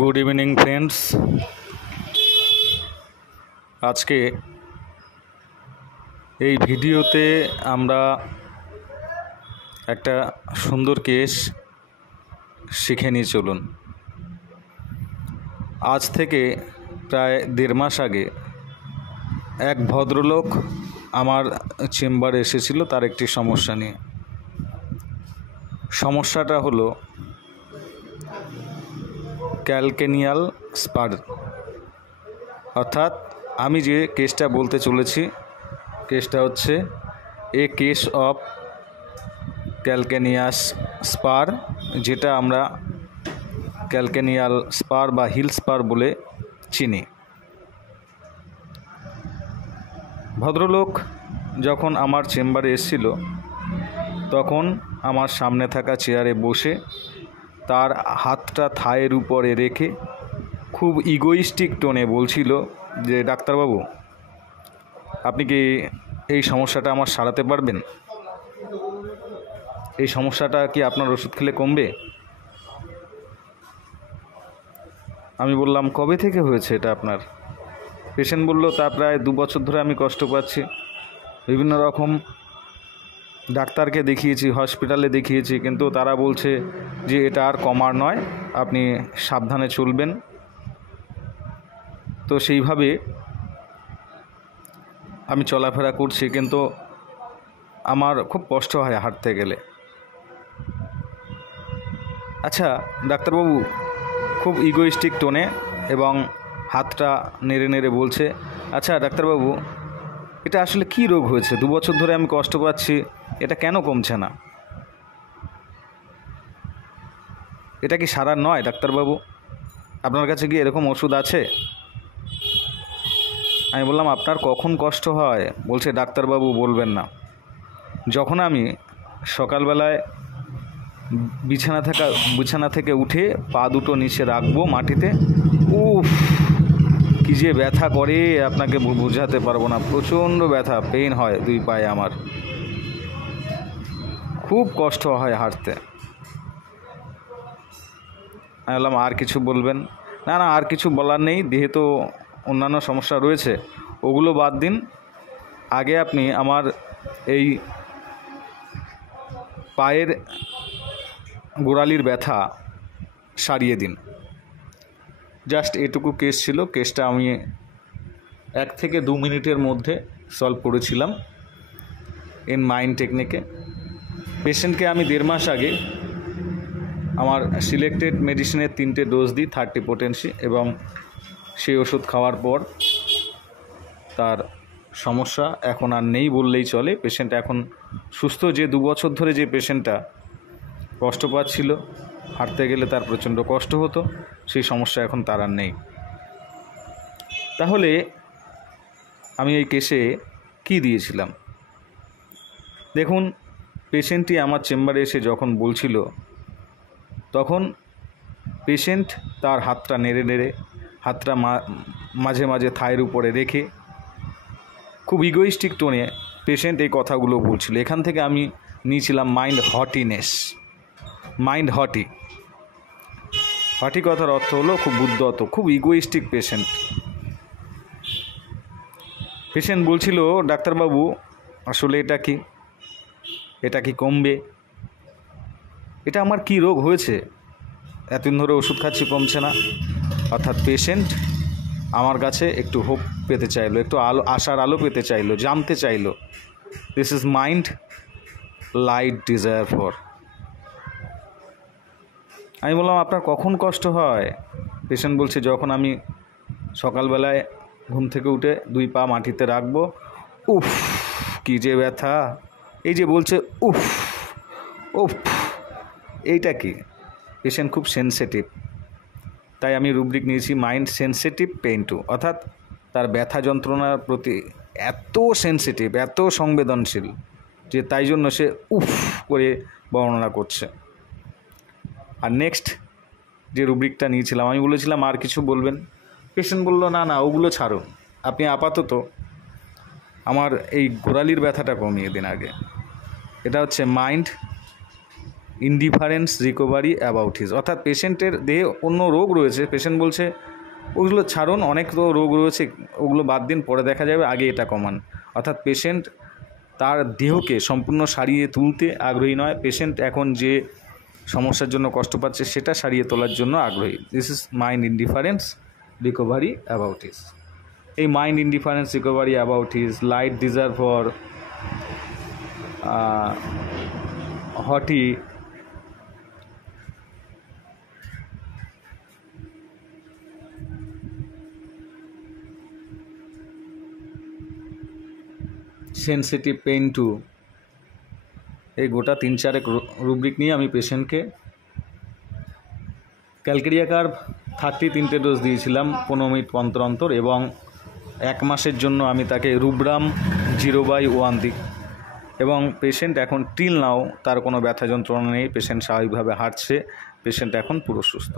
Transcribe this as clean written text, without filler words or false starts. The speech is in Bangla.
Good evening friends. আজকে এই ভিডিওতে আমরা একটা সুন্দর কেস শিখে নিয়ে চলুন। আজ থেকে প্রায় 1.5 মাস আগে এক ভদ্রলোক আমার চেম্বারে এসেছিল তার একটি সমস্যা নিয়ে। সমস্যাটা হলো ক্যালকেনিয়াল স্পার, অর্থাৎ আমি যে কেসটা বলতে চলেছি কেসটা হচ্ছে এ কেস অফ ক্যালকেনিয়াস স্পার, যেটা আমরা ক্যালকেনিয়াল স্পার বা হিল স্পার বলে চিনি। ভদ্রলোক যখন আমার চেম্বারে এসেছিল তখন আমার সামনে থাকা চেয়ারে বসে তার হাতটা থায়ের উপরে রেখে খুব ইগোইস্টিক টোনে বলছিল যে, ডাক্তারবাবু আপনি কি এই সমস্যাটা আমার সারাতে পারবেন? এই সমস্যাটা কি আপনার ওষুধ খেলে কমবে? আমি বললাম, কবে থেকে হয়েছে এটা আপনার? পেশেন্ট বলল, তা প্রায় 2 বছর ধরে আমি কষ্ট পাচ্ছি। বিভিন্ন রকম ডাক্তারকে দেখিয়েছি, হসপিটালে দেখিয়েছি, কিন্তু তারা বলছে যে এটা আর কমার নয়, আপনি সাবধানে চলবেন। তো সেইভাবে আমি চলাফেরা করছি, কিন্তু আমার খুব কষ্ট হয় হাঁটতে গেলে। আচ্ছা ডাক্তারবাবু, খুব ইগোইস্টিক টোনে এবং হাতটা নেড়ে নেড়ে বলছে, আচ্ছা ডাক্তারবাবু এটা আসলে কী রোগ হয়েছে? 2 বছর ধরে আমি কষ্ট পাচ্ছি, এটা কেন কমছে না? এটা কি সারার নয় ডাক্তারবাবু? আপনার কাছে কি এরকম ওষুধ আছে? আমি বললাম, আপনার কখন কষ্ট হয়? বলছে, ডাক্তারবাবু বলবেন না, যখন আমি সকালবেলায় বিছানা থেকে উঠে পা দুটো নিচে রাখবো মাটিতে, উফ কী যে ব্যথা করে আপনাকে বোঝাতে পারবো না। প্রচণ্ড ব্যথা, পেইন হয় 2 পায়ে, আমার খুব কষ্ট হয় হাঁটতে। আমি বললাম, আর কিছু বলবেন? না না, আর কিছু বলার নেই, দেহে তো অন্যান্য সমস্যা রয়েছে, ওগুলো বাদ দিন। আগে আপনি আমার এই পায়ের গোড়ালির ব্যথা সারিয়ে দিন। জাস্ট এটুকু কেস ছিল। কেসটা আমি 1 থেকে 2 মিনিটের মধ্যে সলভ করেছিলাম ইন মাইন্ড টেকনিকে। পেশেন্টকে আমি 1.5 মাস আগে আমার সিলেক্টেড মেডিসিনের 3টে ডোজ দিই 30 পোটেন্সি, এবং সেই ওষুধ খাওয়ার পর তার সমস্যা এখন আর নেই বললেই চলে। পেশেন্ট এখন সুস্থ। যে 2 বছর ধরে যে পেশেন্টটা কষ্ট পাচ্ছিল, হাঁটতে গেলে তার প্রচণ্ড কষ্ট হতো, সেই সমস্যা এখন তার আর নেই। তাহলে আমি এই কেসে কি দিয়েছিলাম দেখুন। পেশেন্টটি আমার চেম্বারে এসে যখন বলছিল, তখন পেশেন্ট তার হাতটা নেড়ে নেড়ে, হাতটা মাঝে মাঝে থায়ের উপরে রেখে খুব ইগোইস্টিক টোনে পেশেন্ট এই কথাগুলো বলছিল। এখান থেকে আমি নিয়েছিলাম মাইন্ড হটিনেস। মাইন্ড হটি কথার অর্থ হলো খুব উদ্ধত, খুব ইগোইস্টিক পেশেন্ট বলছিল, ডাক্তারবাবু আসলে এটা কি কমবে? এটা আমার কি রোগ হয়েছে? এতদিন ধরে ওষুধ খাচ্ছি, কমছে না। অর্থাৎ পেশেন্ট আমার কাছে একটু হোপ পেতে চাইলো, একটু আশার আলো পেতে চাইলো, জানতে চাইলো, this is mind light desire for. আমি বললাম, আপনার কখন কষ্ট হয়? পেশেন্ট বলছে, যখন আমি সকালবেলায় ঘুম থেকে উঠে 2 পা মাটিতে রাখবো, উফ কী যে ব্যথা। এই যে বলছে উফ উফ, এইটা কি? পেশেন্ট খুব সেনসিটিভ, তাই আমি রুব্রিক নিয়েছি মাইন্ড সেনসিটিভ পেইন টু, অর্থাৎ তার ব্যথা যন্ত্রণার প্রতি এত সেনসিটিভ, এত সংবেদনশীল যে তাই জন্য সে উফ করে বর্ণনা করছে। আর নেক্সট যে রুব্রিকটা নিয়েছিলাম, আমি বলেছিলাম, আর কিছু বলবেন? পেশেন্ট বলল, না না ওগুলো ছাড়ুন, আপনি আপাতত আমার এই গোড়ালির ব্যথাটা কমিয়ে দিন আগে। এটা হচ্ছে mind indifference recovery about his, অর্থাৎ পেশেন্টের দেহে অন্য রোগ রয়েছে, পেশেন্ট বলছে ওগুলো ছাড়ুন, অনেক তো রোগ রয়েছে, ওগুলো বাদ দিন, পরে দেখা যাবে, আগে এটা কমান। অর্থাৎ পেশেন্ট তার দেহকে সম্পূর্ণ সারিয়ে তুলতে আগ্রহী নয়, পেশেন্ট এখন যে সমস্যার জন্য কষ্ট পাচ্ছে সেটা সারিয়ে তোলার জন্য আগ্রহী। This is mind indifference recovery about his. এই mind indifference recovery about his, light desire for hotty sensitive pain to, এই গোটা 3-4 রুব্রিক নিয়ে আমি পেশেন্টকে ক্যালকেরিয়া কার্ভ 33টে ডোজ দিয়েছিলাম 15 মিনিট অন্তর অন্তর, এবং 1 মাসের জন্য আমি তাকে রুব্রাম 0/1 দিই, এবং পেশেন্ট এখন টিল নাও তার কোনো ব্যথা যন্ত্রণা নেই, পেশেন্ট স্বাভাবিকভাবে হাঁটছে, পেশেন্ট এখন পুরো সুস্থ।